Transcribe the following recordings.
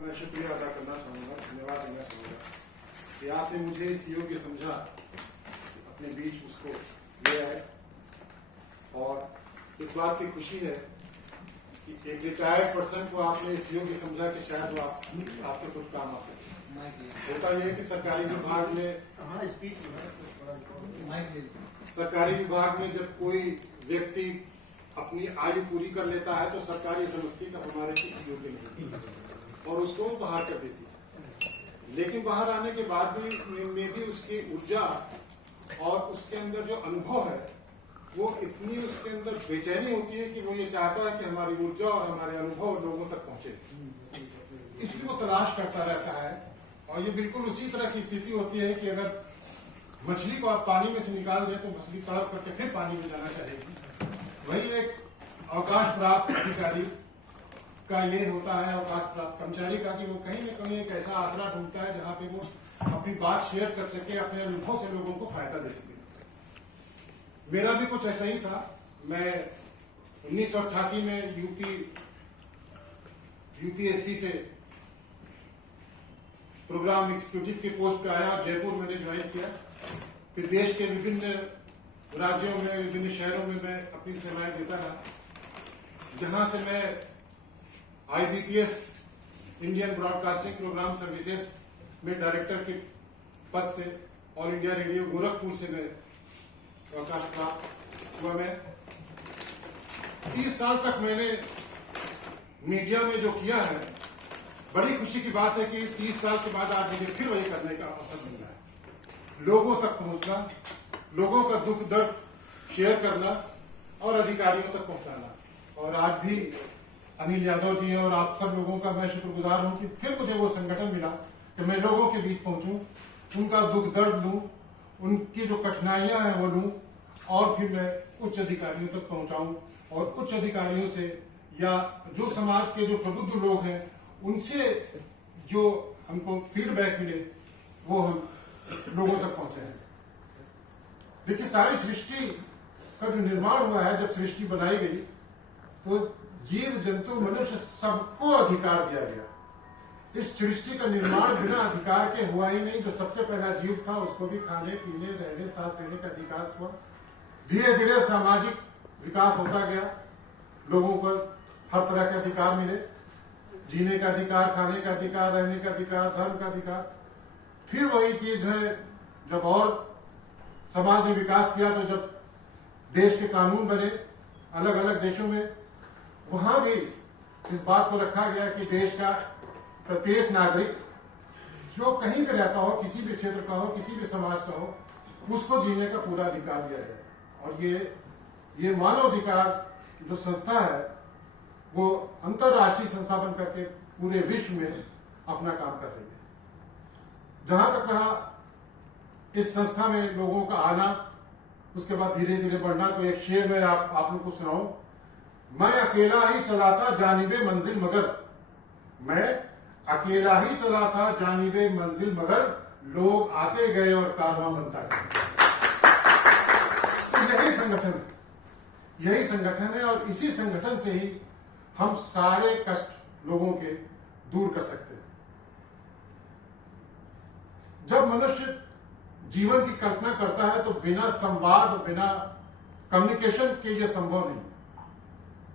मैं शुक्रिया अदा करना चाहूँगा, धन्यवाद देना चाहूँगा कि आपने मुझे इस योग्य समझा, अपने बीच उसको ले आए। और इस बात की खुशी है कि एक रिटायर्ड पर्सन को आपने इस योग्य समझा कि शायद वो आपके कुछ काम आ सके। होता यह है कि सरकारी विभाग में जब कोई व्यक्ति अपनी आयु पूरी कर लेता है तो सरकार ये समझती है कि हमारे किसी योग्य नहीं और उसको बाहर कर देती है। लेकिन बाहर आने के बाद में भी उसकी ऊर्जा और उसके अंदर जो अनुभव है वो इतनी उसके अंदर बेचैनी होती है कि वो ये चाहता है कि हमारी ऊर्जा और हमारे अनुभव लोगों तक पहुंचे, इसलिए वो तलाश करता रहता है। और ये बिल्कुल उसी तरह की स्थिति होती है कि अगर मछली को आप पानी में से निकाल दें तो मछली तड़प करके फिर पानी में जाना चाहेगी। वही एक अवकाश प्राप्त अधिकारी का ये होता है, अवकाश प्राप्त कर्मचारी का, कि वो कहीं न कहीं एक ऐसा आसरा ढूंढता है जहां पे वो अपनी बात शेयर कर सके, अपने अनुभव से लोगों को फायदा दे सके। मेरा भी कुछ ऐसा ही था। मैं 1988 में यूपीएससी से प्रोग्राम एग्जीक्यूटिव के पोस्ट पे आया और जयपुर मैंने ज्वाइन किया। फिर देश के विभिन्न राज्यों में, विभिन्न शहरों में मैं अपनी सेवाएं देता रहा। जहां से मैं IBPS Indian broadcasting programme services में डायरेक्टर के पद से ऑल इंडिया रेडियो गोरखपुर से मैं अवकाश प्राप्त हुआ। मैं 30 साल तक मैंने मीडिया में जो किया है, बड़ी खुशी की बात है कि 30 साल के बाद आज मुझे फिर वही करने का अवसर मिल रहा है। लोगों तक पहुंचना, लोगों का दुख दर्द शेयर करना और अधिकारियों तक पहुंचाना। और आज भी अनिल यादव जी और आप सब लोगों का मैं शुक्रगुजार हूं कि फिर मुझे वो संगठन मिला कि मैं लोगों के बीच पहुंचूं, उनका दुख दर्द लूं, उनकी जो कठिनाइयां हैं वो लूं और फिर मैं उच्च अधिकारियों तक पहुंचाऊं और उच्च अधिकारियों से या जो समाज के जो प्रबुद्ध लोग हैं उनसे जो हमको फीडबैक मिले वो हम लोगों तक पहुंचे हैं। देखिए, सारी सृष्टि का जो निर्माण हुआ है, जब सृष्टि बनाई गई तो जीव जंतु मनुष्य सबको अधिकार दिया गया। इस सृष्टि का निर्माण बिना अधिकार के हुआ ही नहीं। जो सबसे पहला जीव था उसको भी खाने पीने रहने सांस लेने का अधिकार हुआ। धीरे धीरे सामाजिक विकास होता गया, लोगों को हर तरह के अधिकार मिले, जीने का अधिकार, खाने का अधिकार, रहने का अधिकार, धर्म का अधिकार। फिर वही चीज है, जब और समाज ने विकास किया तो जब देश के कानून बने अलग अलग देशों में, वहां भी इस बात को रखा गया कि देश का प्रत्येक नागरिक जो कहीं पे रहता हो, किसी भी क्षेत्र का हो, किसी भी समाज का हो, उसको जीने का पूरा अधिकार दिया जाए। और ये मानव अधिकार जो संस्था है वो अंतरराष्ट्रीय संस्था बन करके पूरे विश्व में अपना काम कर रही है। जहां तक रहा इस संस्था में लोगों का आना, उसके बाद धीरे धीरे बढ़ना, तो एक शेर में आप लोग को सुनाऊं। मैं अकेला ही चला था जानिबे मंजिल मगर, मैं अकेला ही चला था जानिबे मंजिल मगर, लोग आते गए और कारवां बनता गया। तो यही संगठन है और इसी संगठन से ही हम सारे कष्ट लोगों के दूर कर सकते हैं। जब मनुष्य जीवन की कल्पना करता है तो बिना संवाद, बिना कम्युनिकेशन के ये संभव नहीं है।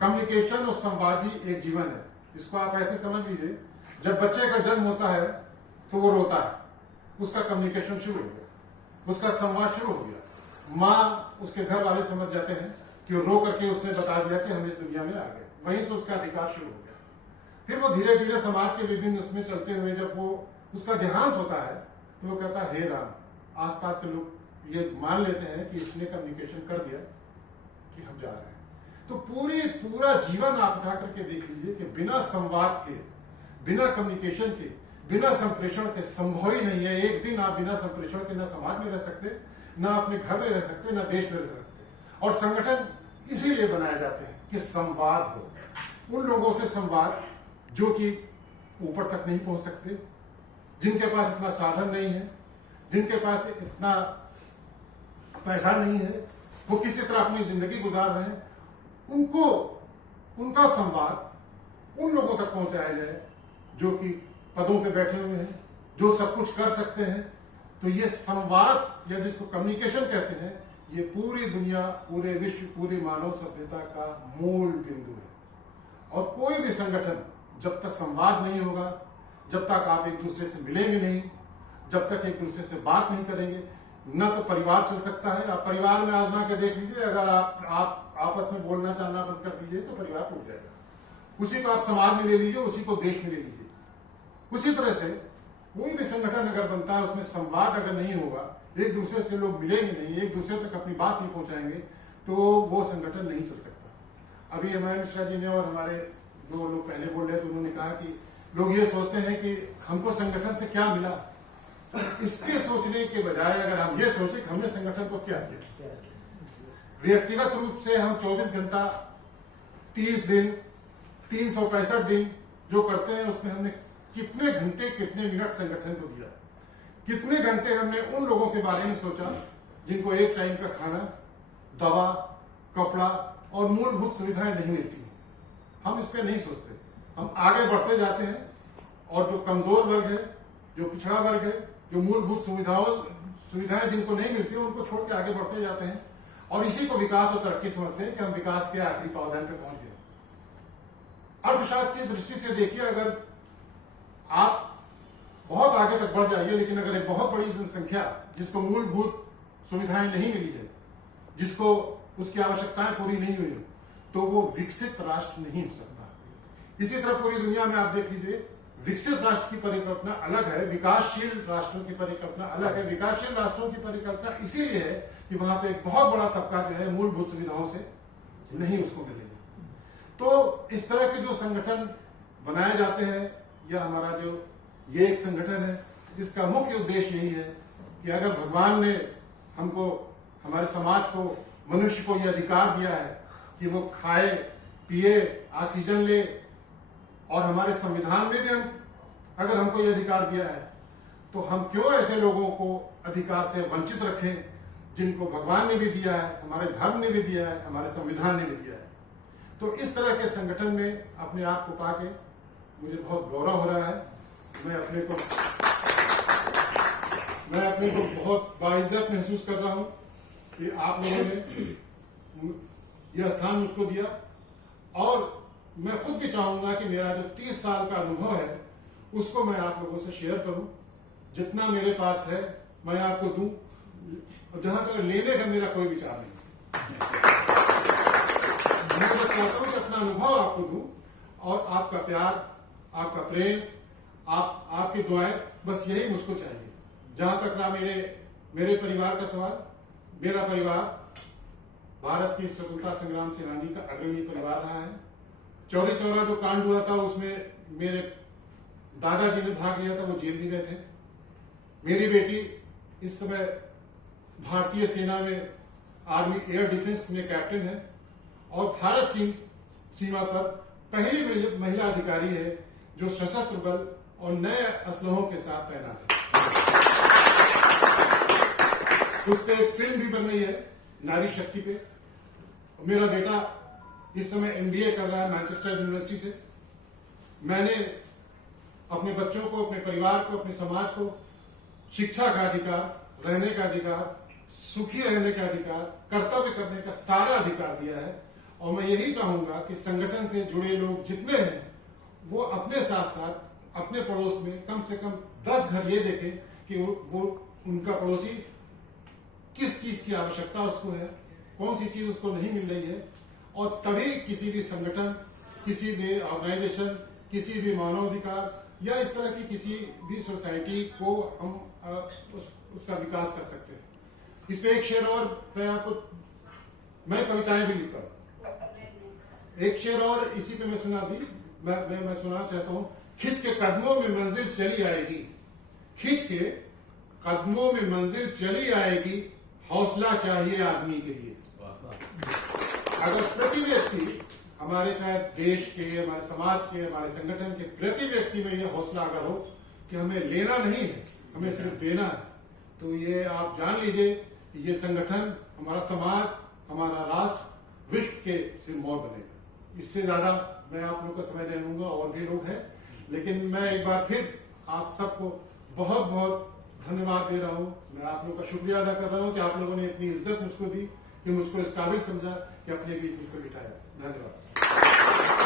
कम्युनिकेशन और संवाद ही एक जीवन है। इसको आप ऐसे समझ लीजिए, जब बच्चे का जन्म होता है तो वो रोता है, उसका कम्युनिकेशन शुरू हो गया, उसका संवाद शुरू हो गया। माँ, उसके घर वाले समझ जाते हैं कि रो करके उसने बता दिया कि हम इस दुनिया में आ गए, वहीं से उसका अधिकार शुरू हो गया। फिर वो धीरे धीरे समाज के विभिन्न उसमें चलते हुए जब वो उसका देहांत होता है तो वो कहता है, हे राम, आसपास के लोग ये मान लेते हैं कि इसने कम्युनिकेशन कर दिया कि हम जा रहे हैं। तो पूरा जीवन आप उठा करके देख लीजिए कि बिना संवाद के, बिना कम्युनिकेशन के, बिना संप्रेषण के संभव ही नहीं है। एक दिन आप बिना संप्रेषण के ना समाज में रह सकते, ना अपने घर में रह सकते, ना देश में रह सकते। और संगठन इसीलिए बनाए जाते हैं कि संवाद हो, उन लोगों से संवाद जो कि ऊपर तक नहीं पहुंच सकते, जिनके पास इतना साधन नहीं है, जिनके पास इतना पैसा नहीं है, वो किसी तरह अपनी जिंदगी गुजार रहे हैं, उनका संवाद उन लोगों तक पहुंचाया जाए जो कि पदों पे बैठे हुए हैं, जो सब कुछ कर सकते हैं। तो ये संवाद या जिसको कम्युनिकेशन कहते हैं, ये पूरी दुनिया, पूरे विश्व, पूरी मानव सभ्यता का मूल बिंदु है। और कोई भी संगठन जब तक संवाद नहीं होगा, जब तक आप एक दूसरे से मिलेंगे नहीं, जब तक एक दूसरे से बात नहीं करेंगे, न तो परिवार चल सकता है। आप परिवार में आजमा के देख लीजिए, अगर आप आपस में बोलना चालना बंद कर दीजिए तो परिवार टूट जाएगा। उसी को आप समाज में ले लीजिए, उसी को देश में ले लीजिए। उसी तरह से कोई भी संगठन अगर बनता है, उसमें संवाद अगर नहीं होगा, एक दूसरे से लोग मिलेंगे नहीं, एक दूसरे तक अपनी बात नहीं पहुंचाएंगे, तो वो संगठन नहीं चल सकता। अभी एम मिश्रा जी ने और हमारे जो लोग पहले बोल रहे थे, उन्होंने कहा कि लोग ये सोचते हैं कि हमको संगठन से क्या मिला। इसके सोचने के बजाय अगर हम ये सोचे कि हमने संगठन को क्या किया, व्यक्तिगत रूप से हम 24 घंटा 30 दिन 365 दिन जो करते हैं, उसमें हमने कितने घंटे कितने मिनट संगठन को दिया, कितने घंटे हमने उन लोगों के बारे में सोचा जिनको एक टाइम का खाना, दवा, कपड़ा और मूलभूत सुविधाएं नहीं मिलती हैं। हम इस पर नहीं सोचते, हम आगे बढ़ते जाते हैं और जो कमजोर वर्ग है, जो पिछड़ा वर्ग है, जो मूलभूत सुविधाएं जिनको नहीं मिलती, उनको छोड़ के आगे बढ़ते जाते हैं और इसी को विकास और तरक्की समझते हैं कि हम विकास के आखिरी पावदान पे पहुंच गए। अर्थशास्त्र की दृष्टि से देखिए, अगर आप बहुत आगे तक बढ़ जाइए, लेकिन अगर एक बहुत बड़ी जनसंख्या जिसको मूलभूत सुविधाएं नहीं मिली है, जिसको उसकी आवश्यकताएं पूरी नहीं हुई, तो वो विकसित राष्ट्र नहीं हो सकता। इसी तरह पूरी दुनिया में आप देख लीजिए, विकसित राष्ट्र की परिकल्पना अलग है, विकासशील राष्ट्रों की परिकल्पना अलग है। विकासशील राष्ट्रों की परिकल्पना इसीलिए है कि वहां पे एक बहुत बड़ा तबका जो है मूलभूत सुविधाओं से नहीं उसको मिलेगा। तो इस तरह के जो संगठन बनाए जाते हैं, या हमारा जो ये एक संगठन है, इसका मुख्य उद्देश्य यही है कि अगर भगवान ने हमको, हमारे समाज को, मनुष्य को यह अधिकार दिया है कि वो खाए, पिए, ऑक्सीजन ले, और हमारे संविधान में भी हम अगर हमको यह अधिकार दिया है, तो हम क्यों ऐसे लोगों को अधिकार से वंचित रखें जिनको भगवान ने भी दिया है, हमारे धर्म ने भी दिया है, हमारे संविधान ने भी दिया है। तो इस तरह के संगठन में अपने आप को पाके मुझे बहुत गौरव हो रहा है। मैं अपने को बहुत बाइज्जत महसूस कर रहा हूं कि आप लोगों ने यह स्थान मुझको दिया, और मैं खुद भी चाहूंगा कि मेरा जो 30 साल का अनुभव है उसको मैं आप लोगों से शेयर करूं। जितना मेरे पास है मैं आपको दूं, जहां तक लेने का मेरा कोई विचार नहीं। मैं तो चाहता हूं कि अपना अनुभव आपको दूं, और आपका प्यार, आपका प्रेम, आपकी दुआएं, बस यही मुझको चाहिए। जहां तक रहा मेरे परिवार का सवाल, मेरा परिवार भारत की स्वतंत्रता संग्राम सेनानी का अग्रणी परिवार रहा है। चौरी चौरा जो कांड हुआ था, उसमें मेरे दादाजी ने भाग लिया था, वो जेल भी गए थे। मेरी बेटी इस समय भारतीय सेना में आर्मी एयर डिफेंस में कैप्टन है, और भारत चीन सीमा पर पहली महिला अधिकारी है जो सशस्त्र बल और नए असलहों के साथ तैनात है। उस पर एक फिल्म भी बन रही है नारी शक्ति पे। मेरा बेटा इस समय MBA कर रहा है मैनचेस्टर यूनिवर्सिटी से। मैंने अपने बच्चों को, अपने परिवार को, अपने समाज को शिक्षा का अधिकार, रहने का अधिकार, सुखी रहने का अधिकार, कर्तव्य करने का सारा अधिकार दिया है। और मैं यही चाहूंगा कि संगठन से जुड़े लोग जितने हैं, वो अपने साथ साथ अपने पड़ोस में कम से कम 10 घर ये देखें कि वो उनका पड़ोसी किस चीज की आवश्यकता उसको है, कौन सी चीज उसको नहीं मिल रही है, और तभी किसी भी संगठन, किसी भी ऑर्गेनाइजेशन, किसी भी मानवाधिकार या इस तरह की किसी भी सोसाइटी को हम उसका विकास कर सकते हैं। इसमें एक शेर और मैं कविताएं भी लिखता हूं, एक शेर और इसी पे मैं सुना दी, मैं सुनाना चाहता हूं। खिंच के कदमों में मंजिल चली आएगी, खिंच के कदमों में मंजिल चली आएगी, हौसला चाहिए आदमी के लिए। अगर प्रति व्यक्ति, हमारे चाहे देश के, हमारे समाज के, हमारे संगठन के प्रति व्यक्ति में यह हौसला अगर हो कि हमें लेना नहीं है, हमें सिर्फ देना है, तो ये आप जान लीजिए कि ये संगठन, हमारा समाज, हमारा राष्ट्र विश्व के सिरमौर बनेगा। इससे ज्यादा मैं आप लोग का समय ले लूंगा, और भी लोग हैं, लेकिन मैं एक बार फिर आप सबको बहुत बहुत धन्यवाद दे रहा हूँ। मैं आप लोगों का शुक्रिया अदा कर रहा हूँ कि आप लोगों ने इतनी इज्जत मुझको दी, कि मुझको इस काबिल समझा कि अपने बीच मुझको बिठाया। धन्यवाद।